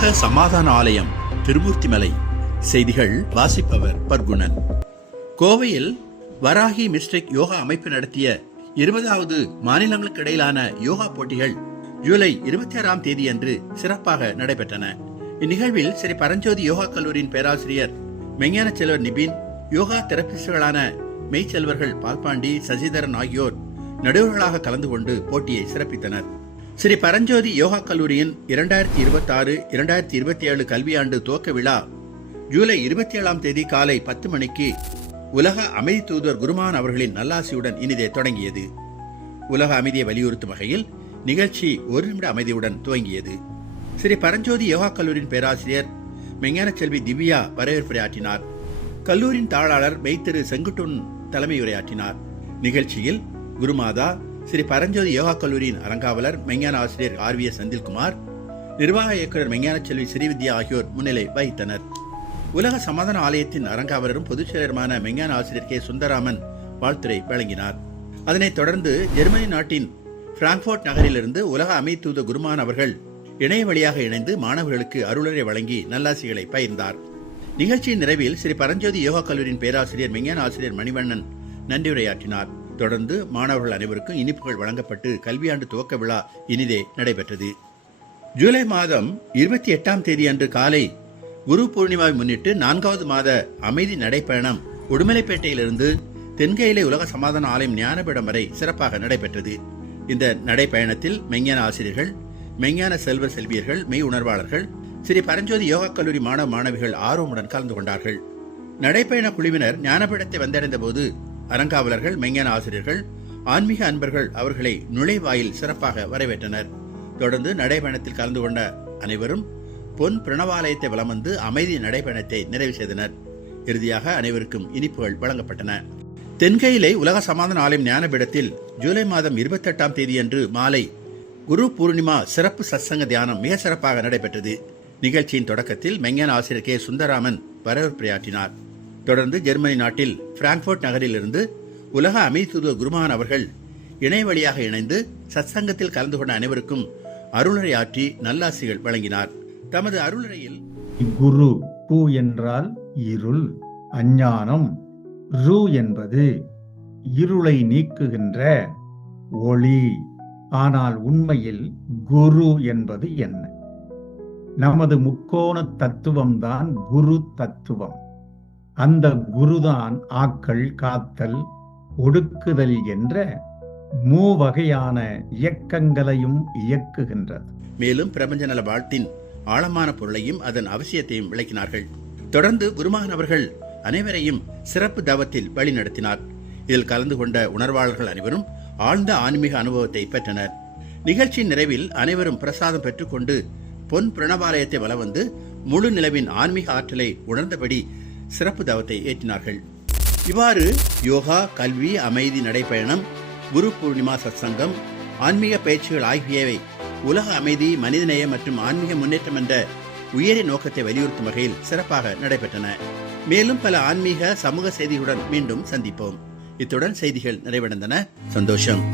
உலக சமாதான ஆலயம் திருமூர்த்திமலை. செய்திகள் வாசிப்பவர் பர்குணன். கோவையில் வராகி மிஸ்டிக் யோகா அமைப்பு நடத்திய 20வது மாநிலங்களுக்கு இடையிலான யோகா போட்டிகள் ஜூலை 26ஆம் தேதி அன்று சிறப்பாக நடைபெற்றன. இந்நிகழ்வில் ஸ்ரீ பரஞ்சோதி யோகா கல்லூரியின் பேராசிரியர் மெஞ்ஞான செல்வர் நிபின், யோகா தெரபிஸ்டுகளான மெய்ச்செல்வர்கள் பால்பாண்டி, சசிதரன் ஆகியோர் நடுவர்களாக கலந்து கொண்டு போட்டியை சிறப்பித்தனர். ஸ்ரீ பரஞ்சோதி யோகா கல்லூரியின் 2026-2027 கல்வியாண்டு துவக்க விழா ஜூலை 27ஆம் தேதி காலை 10 மணிக்கு உலக அமைதி தூதுவர் குருமான் அவர்களின் நல்லாசியுடன் இனிதே தொடங்கியது. உலக அமைதியை வலியுறுத்தும் வகையில் நிகழ்ச்சி 1 நிமிட அமைதியுடன் துவங்கியது. ஸ்ரீ பரஞ்சோதி யோகா கல்லூரியின் பேராசிரியர் மெஞ்ஞான செல்வி திவ்யா வரவேற்புரையாற்றினார். கல்லூரியின் தாளாளர் மெய்திரு செங்குட்டுன் தலைமையுரையாற்றினார். நிகழ்ச்சியில் குருமாதா, ஸ்ரீ பரஞ்சோதி யோகா கல்லூரியின் அரங்காவலர் மெஞ்ஞான ஆசிரியர் RVS செந்தில்குமார், நிர்வாக இயக்குநர் மெஞ்ஞான செல்வி ஸ்ரீவித்யா ஆகியோர் முன்னிலை வகித்தனர். உலக சமாதான ஆலயத்தின் அரங்காவலரும் பொதுச் செயலருமான மெஞ்ஞான ஆசிரியர் K. சுந்தராமன் வாழ்த்துரை வழங்கினார். அதனைத் தொடர்ந்து ஜெர்மனி நாட்டின் பிராங்க்போர்ட் நகரிலிருந்து உலக அமைதி தூதர் குருமான் அவர்கள் இணைய வழியாக இணைந்து மாணவர்களுக்கு அருளுரை வழங்கி நல்லாசிகளை பகிர்ந்தார். நிகழ்ச்சியின் நிறைவில் ஸ்ரீ பரஞ்சோதி யோகா கல்லூரியின் பேராசிரியர் மெஞ்ஞான ஆசிரியர் மணிவண்ணன் நன்றியுரையாற்றினார். தொடர்ந்து மாணவர்கள் அனைவருக்கும் இனிப்புகள் வழங்கப்பட்டு கல்வியாண்டு துவக்க விழா இனிதே நடைபெற்றது. ஜூலை மாதம் 28ஆம் தேதி அன்று காலை குரு பூர்ணிமாவை முன்னிட்டு 4வது மாத அமைதி நடைப்பயணம் உடுமலைப்பேட்டையிலிருந்து தென்கையிலே உலக சமாதான ஆலயம் ஞானபீடம் வரை சிறப்பாக நடைபெற்றது. இந்த நடைப்பயணத்தில் மெஞ்ஞான ஆசிரியர்கள், மெஞ்ஞான செல்வர் செல்வியர்கள், மெய் உணர்வாளர்கள், ஸ்ரீ பரஞ்சோதி யோகா கல்லூரி மாணவ மாணவிகள் ஆர்வமுடன் கலந்து கொண்டார்கள். நடைப்பயண குழுவினர் ஞானபீடத்தை வந்தடைந்த போது அரங்காவலர்கள், மெஞ்ஞான ஆசிரியர்கள், ஆன்மீக அன்பர்கள் அவர்களை நுழைவாயில் சிறப்பாக வரவேற்றனர். தொடர்ந்து நடைபயணத்தில் கலந்து கொண்ட அனைவரும் பொன் பிரணவாலயத்தை வலம் வந்து அமைதி நடைபயணத்தை நிறைவு செய்தனர். இறுதியாக அனைவருக்கும் இனிப்புகள் வழங்கப்பட்டன. தென்கையிலே உலக சமாதான ஆலயம் ஞானபீடத்தில் ஜூலை மாதம் 28ஆம் தேதி அன்று மாலை குரு பூர்ணிமா சிறப்பு சத்சங்க தியானம் மிக சிறப்பாக நடைபெற்றது. நிகழ்ச்சியின் தொடக்கத்தில் மெஞ்ஞான ஆசிரியர் K. சுந்தராமன் வரவேற்புரையாற்றினார். தொடர்ந்து ஜெர்மனி நாட்டில் பிராங்க்போர்ட் நகரிலிருந்து உலக அமைதி தூதுவர் குருமான் அவர்கள் இணைய வழியாக இணைந்து சத்சங்கத்தில் கலந்து கொண்ட அனைவருக்கும் அருளுரையாற்றி நல்லாசிகள் வழங்கினார். தமது அருளுரையில் குரு பூ என்றால் இருள், அஞ்ஞானம். ரு என்பது இருளை நீக்குகின்ற ஒளி. ஆனால் உண்மையில் குரு என்பது என்ன? நமது முக்கோண தத்துவம்தான் குரு தத்துவம். அந்த குருதான் ஆக்கல், காத்தல், ஒடுக்குதல் என்ற மூவகையான இயக்கங்களையும் இயக்குகின்றது. மேலும் பிரபஞ்ச நல வாழ்த்தின் ஆழமான பொருளையும் அதன் அவசியத்தையும் விளக்கினார்கள். தொடர்ந்து குருமான் அவர்கள் அனைவரையும் சிறப்பு தவத்தில் வழி நடத்தினார். இதில் கலந்து கொண்ட உணர்வாளர்கள் அனைவரும் ஆழ்ந்த ஆன்மீக அனுபவத்தை பெற்றனர். நிகழ்ச்சியின் நிறைவில் அனைவரும் பிரசாதம் பெற்றுக்கொண்டு பொன் பிரணவாலயத்தை வலம் வந்து முழு நிலவின் ஆன்மீக ஆற்றலை உணர்ந்தபடி சிறப்பு தவத்தை ஏற்றினார்கள். இவ்வாறு யோகா, கல்வி, அமைதி நடைப்பயணம், குரு பூர்ணிமா சத்சங்கம், ஆன்மீக பயிற்சிகள் ஆகியவை உலக அமைதி, மனிதநேயம் மற்றும் ஆன்மீக முன்னேற்றம் என்ற உயரிய நோக்கத்தை வலியுறுத்தும் வகையில் சிறப்பாக நடைபெற்றன. மேலும் பல ஆன்மீக சமூக செய்திகளுடன் மீண்டும் சந்திப்போம். இத்துடன் செய்திகள் நிறைவடைந்தன. சந்தோஷம்.